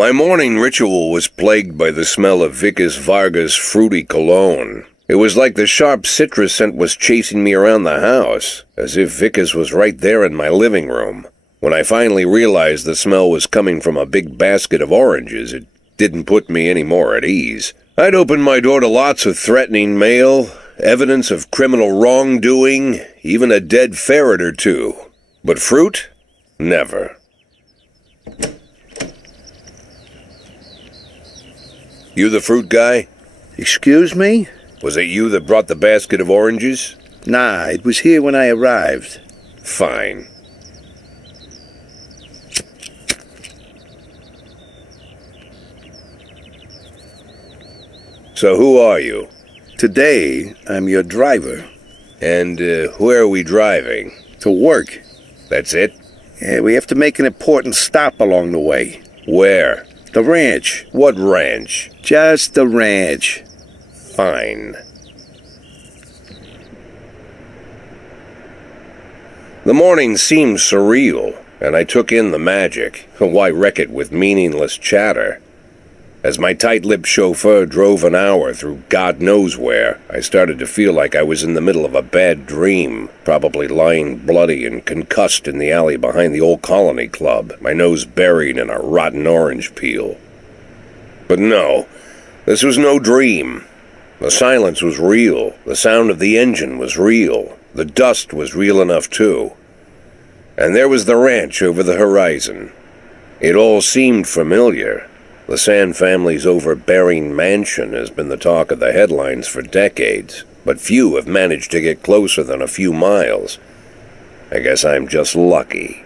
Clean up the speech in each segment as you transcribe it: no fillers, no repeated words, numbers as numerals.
My morning ritual was plagued by the smell of Vicus Vargas' fruity cologne. It was like the sharp citrus scent was chasing me around the house, as if Vicus was right there in my living room. When I finally realized the smell was coming from a big basket of oranges, it didn't put me any more at ease. I'd opened my door to lots of threatening mail, evidence of criminal wrongdoing, even a dead ferret or two. But fruit? Never. You the fruit guy? Excuse me? Was it you that brought the basket of oranges? Nah, it was here when I arrived. Fine. So who are you? Today, I'm your driver. And where are we driving? To work. That's it? Yeah, we have to make an important stop along the way. Where? The ranch. What ranch? Just the ranch. Fine. The morning seemed surreal, and I took in the magic. Why wreck it with meaningless chatter? As my tight-lipped chauffeur drove an hour through God knows where, I started to feel like I was in the middle of a bad dream, probably lying bloody and concussed in the alley behind the old Colony Club, my nose buried in a rotten orange peel. But no, this was no dream. The silence was real, the sound of the engine was real, the dust was real enough too. And there was the ranch over the horizon. It all seemed familiar. The Sand family's overbearing mansion has been the talk of the headlines for decades, but few have managed to get closer than a few miles. I guess I'm just lucky.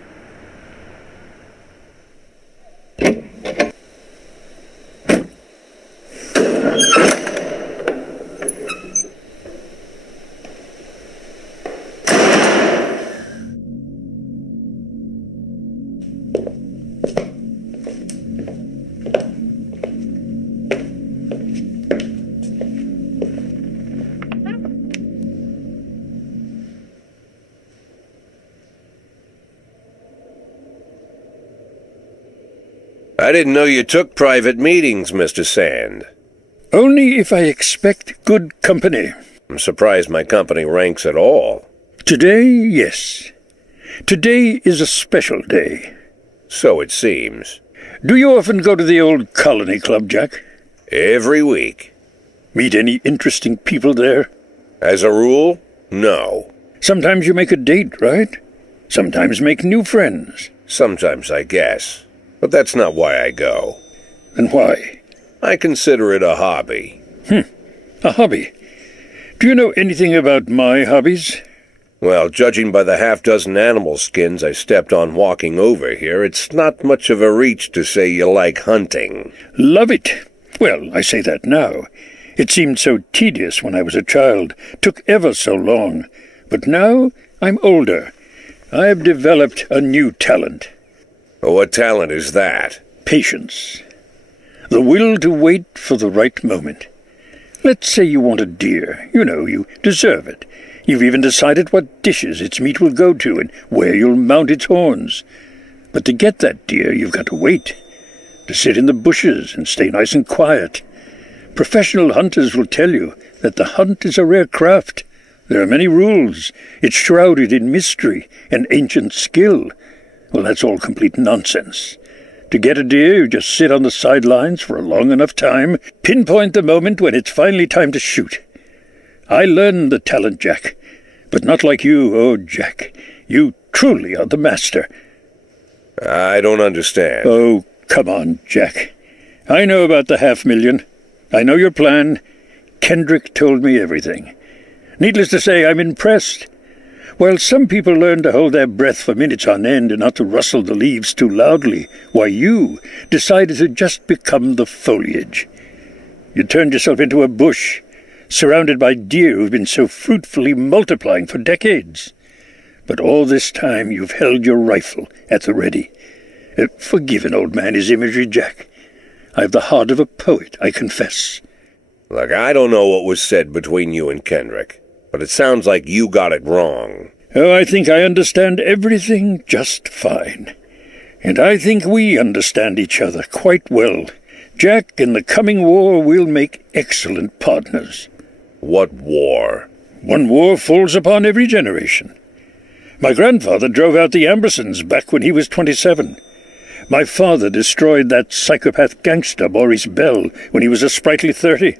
I didn't know you took private meetings, Mr. Sand. Only if I expect good company. I'm surprised my company ranks at all. Today, yes. Today is a special day. So it seems. Do you often go to the old Colony Club, Jack? Every week. Meet any interesting people there? As a rule, no. Sometimes you make a date, right? Sometimes make new friends. Sometimes, I guess. But that's not why I go. And why? I consider it a hobby. A hobby. Do you know anything about my hobbies? Well, judging by the half-dozen animal skins I stepped on walking over here, it's not much of a reach to say you like hunting. Love it. Well, I say that now. It seemed so tedious when I was a child. Took ever so long. But now I'm older. I've developed a new talent. What talent is that? Patience. The will to wait for the right moment. Let's say you want a deer. You know, you deserve it. You've even decided what dishes its meat will go to and where you'll mount its horns. But to get that deer, you've got to wait. To sit in the bushes and stay nice and quiet. Professional hunters will tell you that the hunt is a rare craft. There are many rules. It's shrouded in mystery and ancient skill. Well, that's all complete nonsense. To get a deer, you just sit on the sidelines for a long enough time, pinpoint the moment when it's finally time to shoot. I learned the talent, Jack, but not like you, oh, Jack. You truly are the master. I don't understand. Oh, come on, Jack. I know about the 500,000. I know your plan. Kendrick told me everything. Needless to say, I'm impressed. While some people learn to hold their breath for minutes on end and not to rustle the leaves too loudly, why you decided to just become the foliage. You turned yourself into a bush, surrounded by deer who've been so fruitfully multiplying for decades. But all this time you've held your rifle at the ready. Forgive an old man his imagery, Jack. I've the heart of a poet, I confess. Look, I don't know what was said between you and Kendrick, but it sounds like you got it wrong. Oh, I think I understand everything just fine. And I think we understand each other quite well. Jack, in the coming war we'll make excellent partners. What war? One war falls upon every generation. My grandfather drove out the Ambersons back when he was 27. My father destroyed that psychopath gangster Maurice Bell when he was a sprightly 30.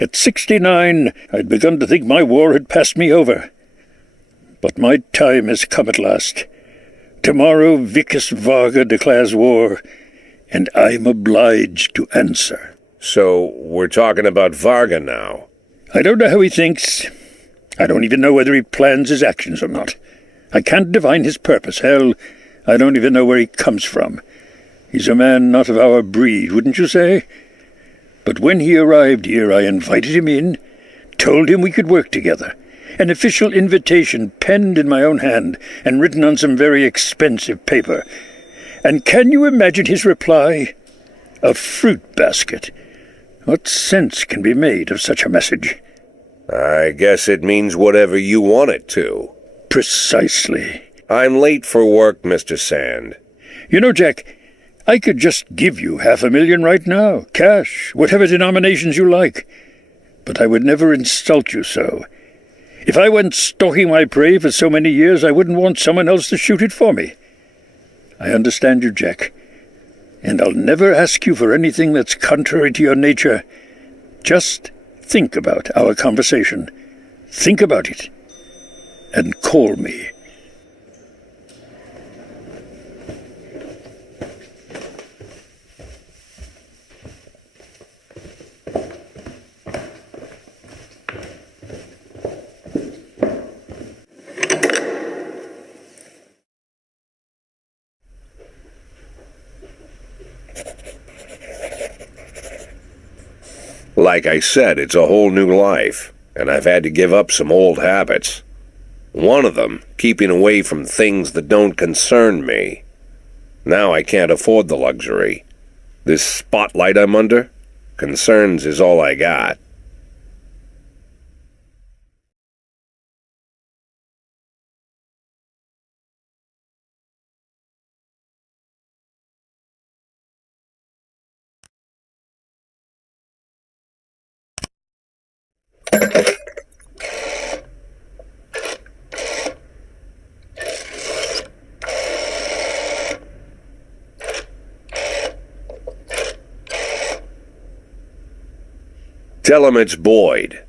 At 69, I'd begun to think my war had passed me over. But my time has come at last. Tomorrow Vickis Varga declares war, and I'm obliged to answer. So, we're talking about Varga now. I don't know how he thinks. I don't even know whether he plans his actions or not. I can't divine his purpose. Hell, I don't even know where he comes from. He's a man not of our breed, wouldn't you say? But when he arrived here, I invited him in, told him we could work together. An official invitation penned in my own hand and written on some very expensive paper. And can you imagine his reply? A fruit basket. What sense can be made of such a message? I guess it means whatever you want it to. Precisely. I'm late for work, Mr. Sand. You know, Jack, I could just give you $500,000 right now, cash, whatever denominations you like. But I would never insult you so. If I went stalking my prey for so many years, I wouldn't want someone else to shoot it for me. I understand you, Jack, and I'll never ask you for anything that's contrary to your nature. Just think about our conversation. Think about it, and call me. Like I said, it's a whole new life, and I've had to give up some old habits. One of them, keeping away from things that don't concern me. Now I can't afford the luxury. This spotlight I'm under, concerns is all I got. Tell him it's Boyd.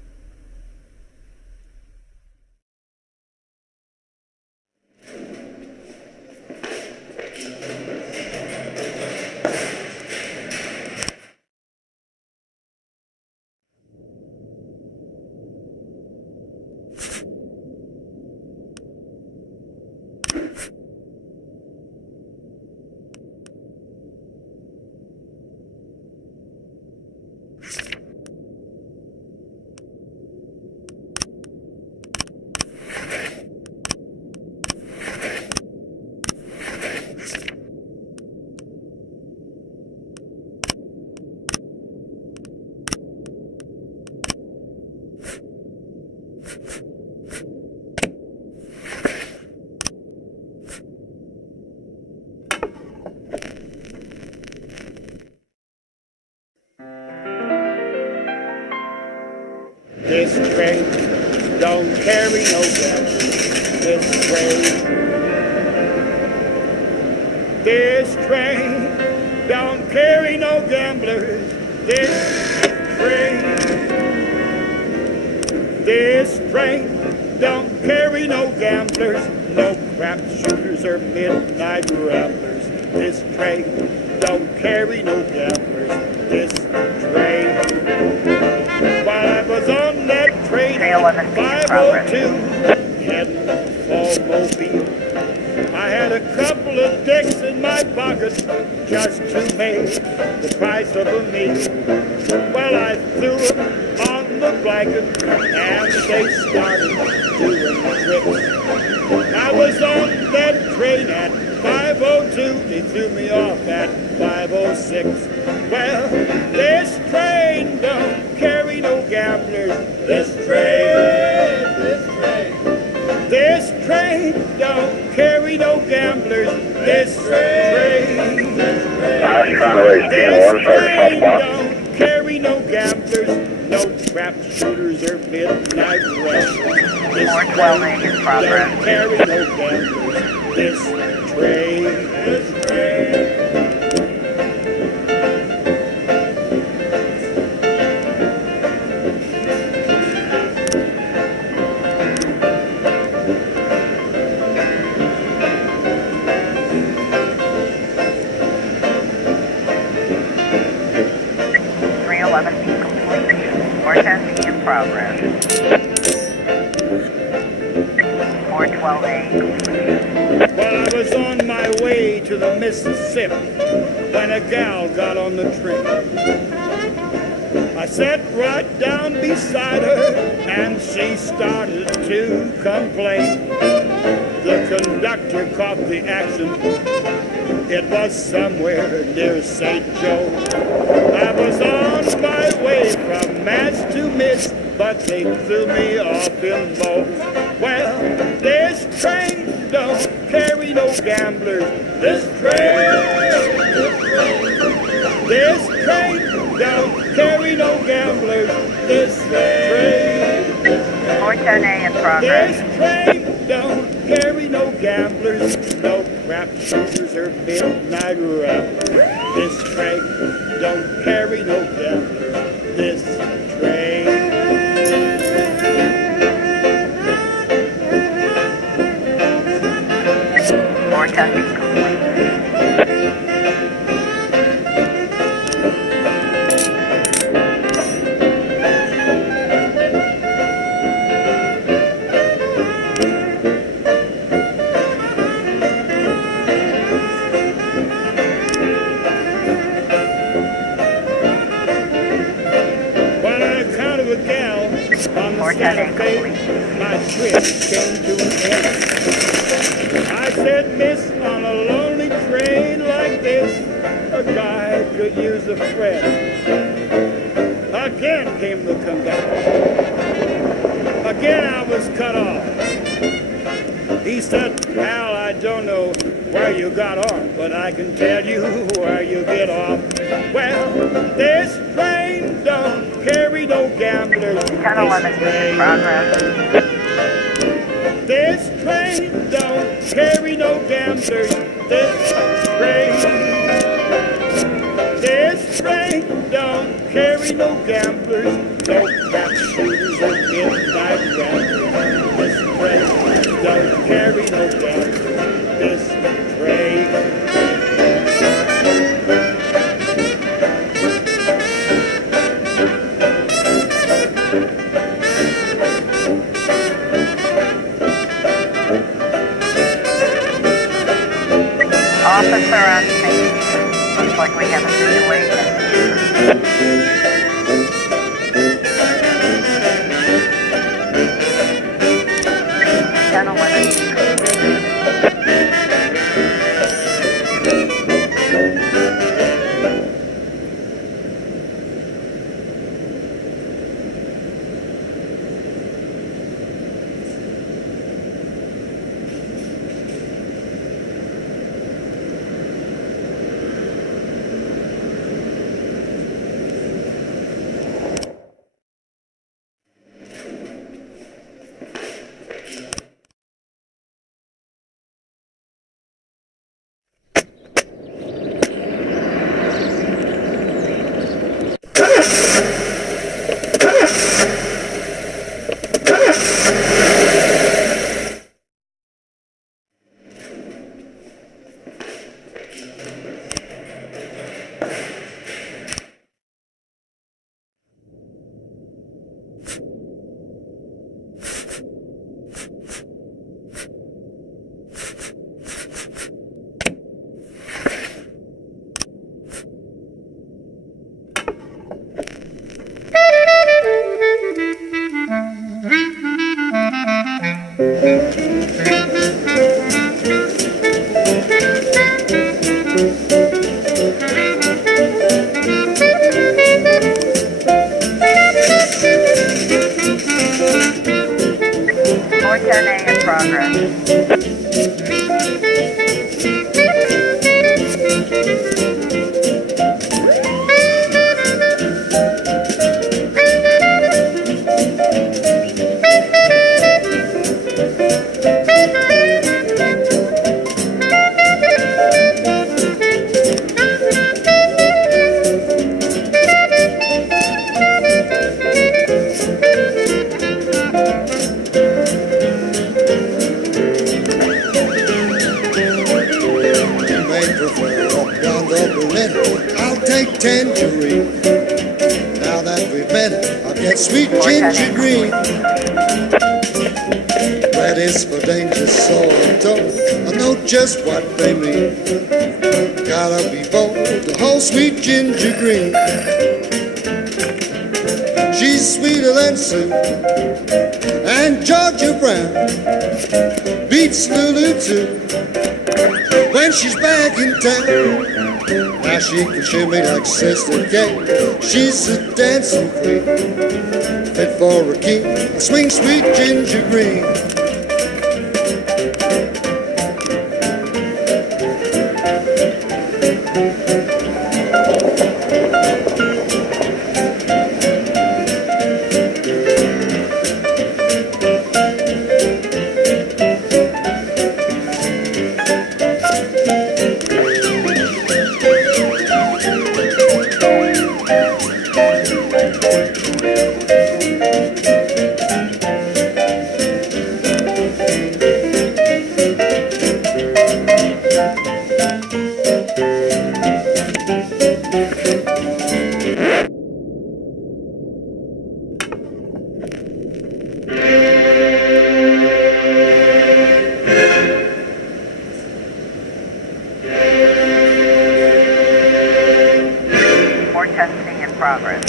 This train don't carry no gamblers. This train don't carry no gamblers. This train don't carry no gamblers. No crap shooters or midnight ramblers. This train don't carry no gamblers. This train. While I was on that train at 502, heading for Mobile, I had a couple of dicks in my pocket just to make the price of a meal. Well, I threw them on the blanket and they started doing tricks. I was on that train at 502, they threw me off at 506. Well, this train don't carry no gamblers. This train don't carry no gamblers. This train This train don't carry no gamblers, no crap shooters or midnight rushers. This train don't carry no gamblers. This train. In progress. 412A. Well, I was on my way to the Mississippi when a gal got on the train. I sat right down beside her and she started to complain. The conductor caught the accent. It was somewhere near St. Joe. I was on my way from Mass to Miss, but they threw me off in both. Well, this train don't carry no gamblers. This train don't carry no gamblers. This train. 410A in progress. This train don't carry no gamblers, no crap shooters or midnight rappers. This train don't carry no gamblers. This train. 410B complete. Santa Fe, my trip came to an end. I said, miss, on a lonely train like this, a guy could use a friend. Again came the conductor. Again I was cut off. He said, pal, I don't know where you got off, but I can tell you where you get off. Well, this train don't carry no gamblers. 1011 in progress. This train don't carry no gamblers. This train don't carry no gamblers. No crap shooters or midnight ramblers. This train don't carry no gamblers. This train. Officer on scene. Looks like we have a situation. 410A in progress. sweet ginger green. Red is for danger, so I know just what they mean. Gotta be bold, the whole sweet ginger green. She's sweeter than Sue and Georgia Brown. Beats Lulu too when she's back in town. Now she can shimmy like Sister Kate. She's a dancing queen, fit for a king. A swing sweet ginger green. More testing in progress.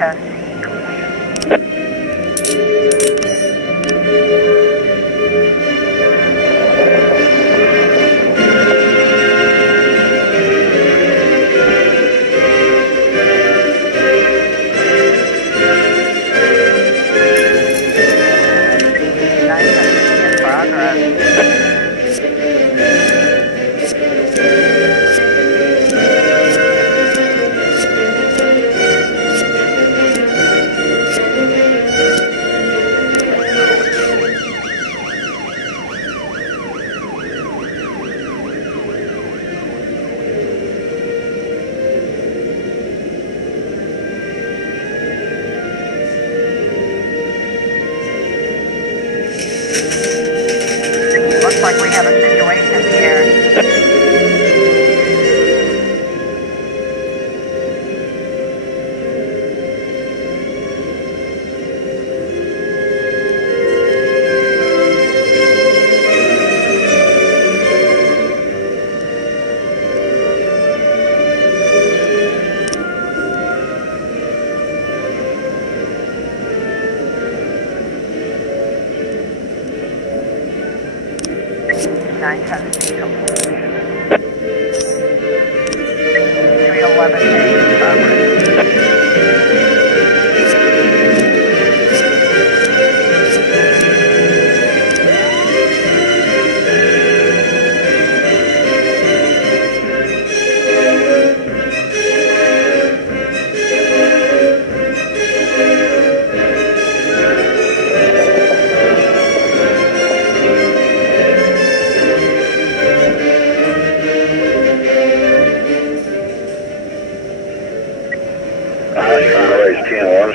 Testing complete. Nice testing in progress. Looks like we have a situation here. Nine testing complete. 311 days in progress.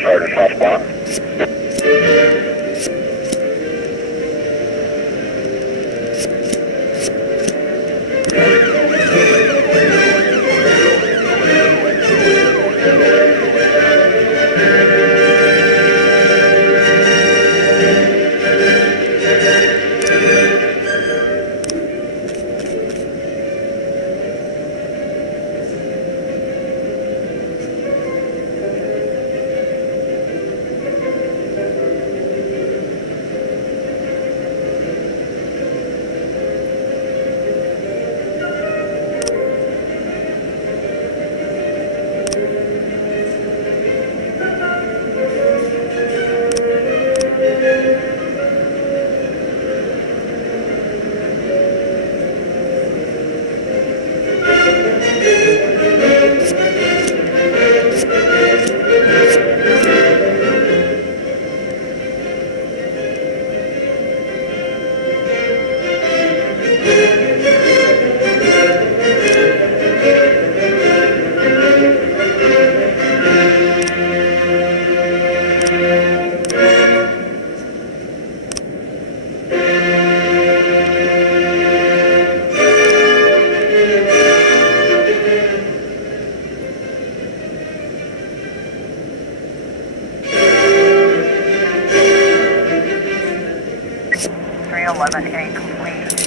Sergeant Southpaw. 11A complete.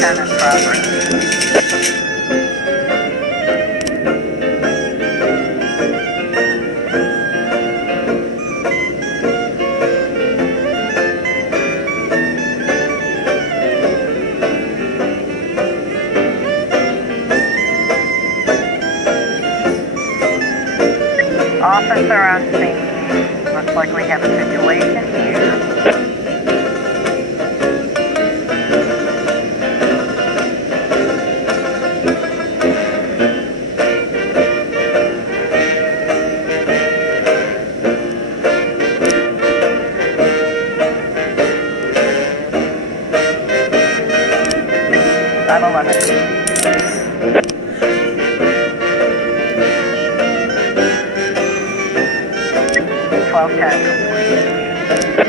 1210 in progress. Officer on scene. Looks like we have a situation here. I'm 11. 1210 complete.